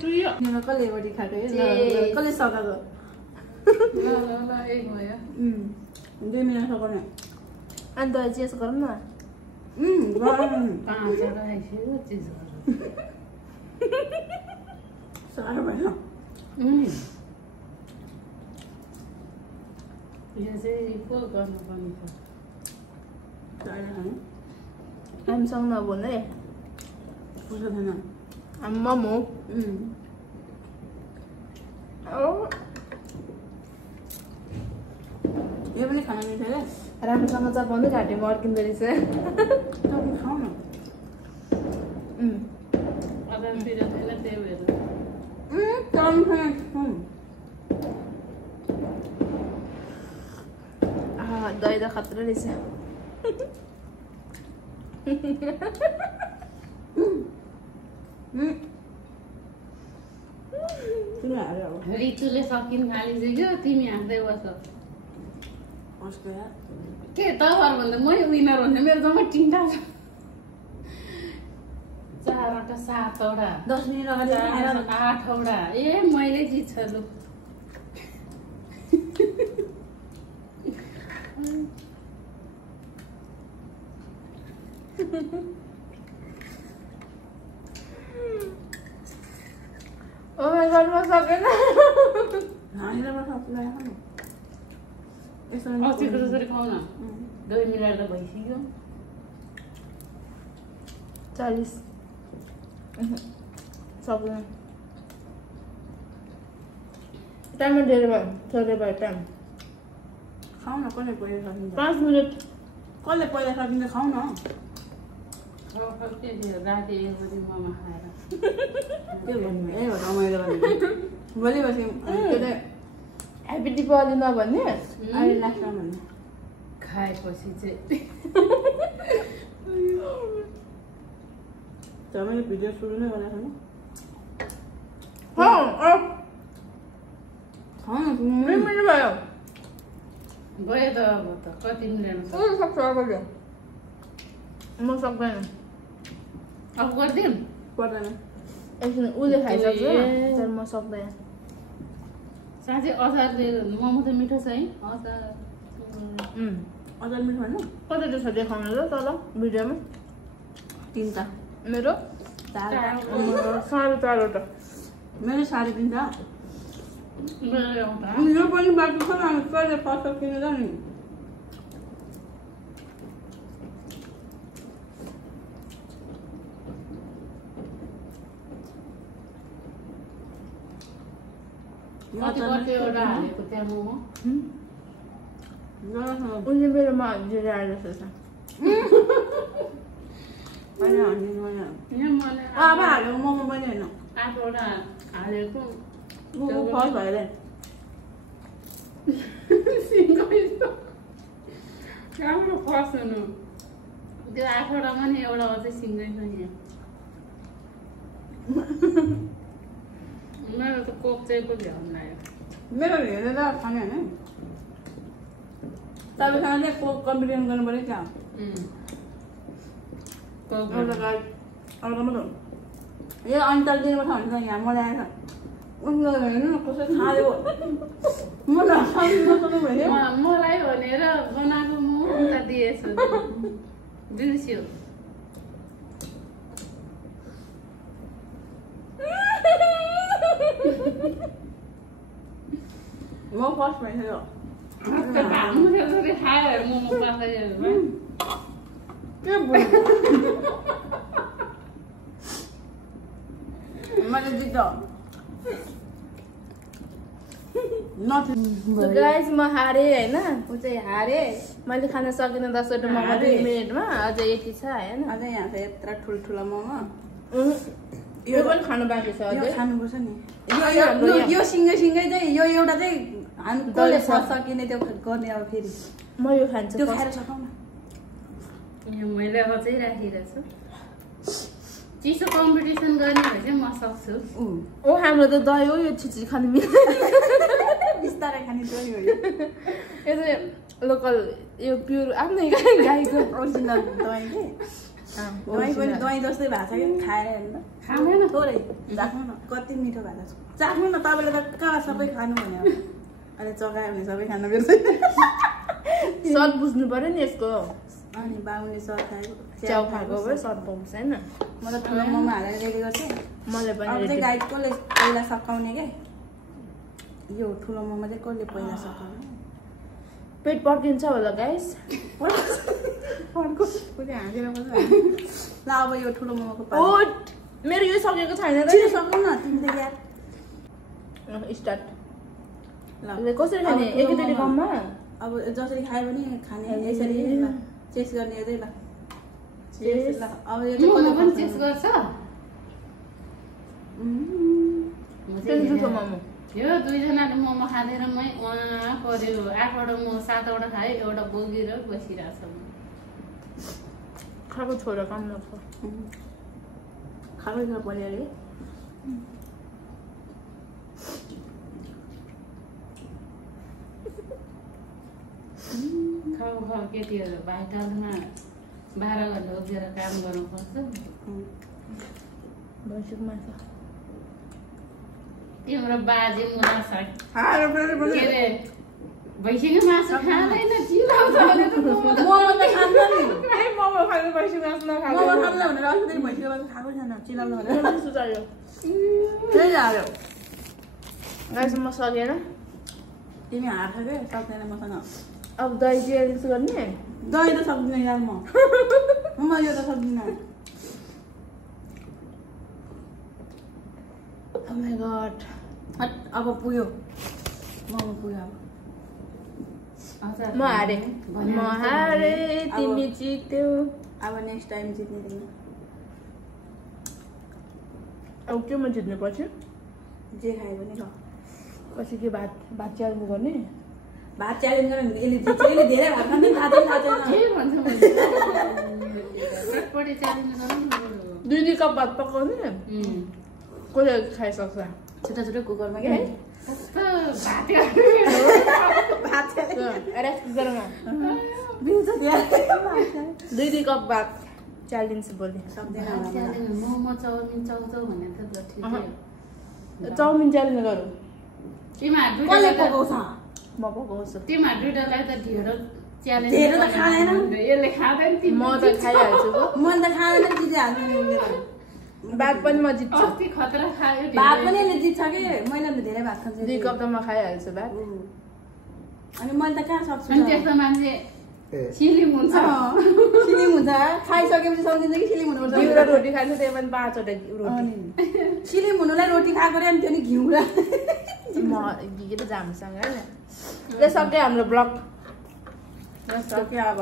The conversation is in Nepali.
चुयो मेरो कसले बढी खाएको कसले सकाएको ल एक भयो 2 मिनट सकाउने अन्त चेस गरौँ न साह्रो भएन यो चाहिँ को गर्नुपर्ने छ हामीसँग नबोल्ने पुग्छ थिएन मोमो यो पनि खाना मिल्छ रे राम्रोसँग चपाउँदै घाँटीमा अड्किँदो रहेछ खाऊ न दही त खतरा रहेछ रितुले सकिन खालिसक्यो तिमी हाँस्दै बस के तबर भन्दा मै विनर भन्दा मेरो जम्मै 3टा छ 4वटा 7वटा 10 मिनेट अगाडि 8वटा ए मैले जित्छ लु ओ माय गॉड म सकेन हानेर म सकेन यसो अस्तिको जसरी खाऊ न 2 मिनेट त भइसक्यो 40 सकेन टाइम धेरै भयो थोरै भयो टाइम खाऊ न कसले पहिला सकिन्छ 5 मिनेट कसले पहिला सकिन्छ खाऊ न राति 1 बजी मोमो खाएर के भन्नु ए रमाइलो गर्ने भोलि बसी ह्याप्पी दिपावली नभन्ने अहिले लास्टमा भन्ने खाएपछि चाहिँ मैले भिडियो सुरु नै गरेको छैन खाऊ न मिनिट भयो गयो त अब त कति मिनेट सक्छ अब म सक्दैन अब गरिदिउँ पर्दैन एकछिन उसले खाइसक्छ तर म सक्दैन साँच्चै अचारले मोमो त मिठो छ है अचार अझ मिठो होइन कतिवटा छ देखाउनु त तल भिडियोमा 3टा मेरो 4.5 मेरो 3.5 एउटा यो पनि बाटो छ हामी कहिले फर्स्ट किनेर जाने कतिवटा हालेको त्यहाँ मोमो उसले मेरोमा धेरै आएर जस्तो छ अब हालेको मोमो पनि होइन 8वटा हालेको फर्स्ट भएर राम्रो फर्स्ट हुनु त्यो 8वटामा नि एउटा अझै सिङ्गै छ यहाँ मेरो त कोक चाहिँ पो ध्यान लाग्यो मेरो हेरेर खाने होइन तपाईँसँग चाहिँ कोक कम्पिटिसन गर्नु पऱ्यो क्या अर्को यो अन्तर दिनुपर्छ भने त यहाँ मलाई आएर उनीहरू हेर्नु न कसै खायो मलाई भनेर बनाएको म उता दिएछु बिर्स्यो म फर्स्ट भइसक्यो खायो मोमो पाउँदै के मैले जित्छ गाइस म हारेँ होइन ऊ चाहिँ हारेँ मैले खान सकिनँ 10वटा मोमो 2 मिनेटमा अझै यति छ होइन अझै यहाँ छ यत्रो ठुल्ठुलो मोमो यो पनि खानु बाँकी छ अझै खानुपर्छ नि यो सिङ्गै चाहिँ यो एउटा चाहिँ हामी कसले सकिने त्यो गर्ने अब फेरि म यो खान्छु त्यो खाएर सकाउ न यो मैले अझै राखिरहेको छु चिसो कम्पिटिसन गर्ने भए चाहिँ म सक्छु ओ हाम्रो त दही हो यो छिची खानु मिल्दैन बिस्तारै खाने दही हो यो चाहिँ लोकल यो प्योर आफ्नै गाईको ओरिजिनल दही के दही पनि दही जस्तै भएको छ कि खाएर हेर्नु त खाँदैन थोरै चाख्नु न कति मिठो भएको छ चाख्नु न तपाईँले त कहाँ सबै खानु भने अहिले चगायो भने सबै खानु बिर्छ सट बुझ्नु पर्यो नि यसको अनि बाबुले सट खाएको च्याउ खाएको भए सट पाउँछ होइन म त ठुलो मोमो हालेर रेडी गर्छु मलाई अब पनि चाहिँ रेडी गाई कसले पहिला सकाउने क्या यो ठुलो मोमो चाहिँ कसले पहिला सकाउने पेट पर्किन्छ होला गाइस फर्को पुरै हाँसेर बस्छ ल अब यो ठुलो मोमोको ओ मेरो यो सकेको छैन र छिटो सक्नु न तिमी त यार स्टार्ट ल कसरी खाने एकैचोटि कममा अब जसरी खायो भने खाने यसरी ल चेस गर्ने अझै ल चेस ल अब यो मोमो पनि चेस गर्छ मोमो यो दुईजनाले मोमो खाँदैन मै उहाँ पर्यो 8वटा म 7वटा खाएँ एउटा बोकेर बसिरहेछ खाएको छोरा काम लाग्छ खाएको छ पर्यो अरे खाऊ खाऊ केटीहरू भाइटालमा 12 घन्टा उभिएर काम गर्नुपर्छ भैँसीको माछा तिम्रो बाजे मुला छ मोमो के अरे भैँसीको मासु खाँदैन चिलाउँछ भने त मोमो त खान्छ नि मोमो खानु भैँसीको मासु नखाएको मोमो खान्छ भनेर अस्ति भैँसीको मासु खाएको छैन चिलाउनु भनेर कस्तो चाहियो त्यही हाल्यो गाइस म सकेन तिमी हार्छ के सक्दैन मसँग अब दही चाहिँ गर्ने दही त सक्दिनँ यार म यो त सक्दिनँ Oh my god. अब पुग्यो मोमो पुग्यो म हारे तिमी जित्यौ अब नेक्स्ट टाइम जित्ने तिमी अब के म जित्नु पर्छ जे खायो भने ल पछि के भात च्याल्नु गर्ने भात च्यालेन्ज गऱ्यो भने यसले जित्छ यसले धेरै भात खान्छ नि थाहा छैन के भन्छ चटपटी च्यालेन्ज गरौँ न 2 कप भात पकाउने कसले खाइसक्छ छिटो छिटो कुकरमा के है कस्तो भात भात रेस्टुरेन्टमा बिन्छ त्यहाँ 2 कप भात च्यालिन्छ बोले सक्दैन च्यालेन्ज मोमो चाउमिन चाउचाउ भने त ठिकै चाउमिन च्यालेन्ज गरौँ तिमीहरू कसले दुईटालाई पकाउँछ म पकाउँछु तिमीहरू दुईटालाई त ढेँडो च्यालेन्ज ढेँडो त खाँदैन। यसले खाँदैन म त खाइहाल्छु पो मन त खाँदैन जितिहाल्छ नि उसले त भात पनि म जित्छु अस्ति खतरा खायो भात पनि यसले जित्छ कि मैले त धेरै भात खान्छ 2 कप त म खाइहाल्छु भात अनि मैले त कहाँ सक्छु अनि त्यस्तो मान्छे सिलिङ हुन्छ सिलिङ हुन्छ खाइसकेपछि सम्झिन्छ कि सिलिङ हुनुपर्छ घिउ र रोटी खान्छ त्यही पनि 5वटा रोटी सिलिङ हुनुलाई रोटी खाएको रे अनि त्यो नि घिउ र म के जामसँग हैन ले सक्यो हाम्रो ब्लग सक्यो अब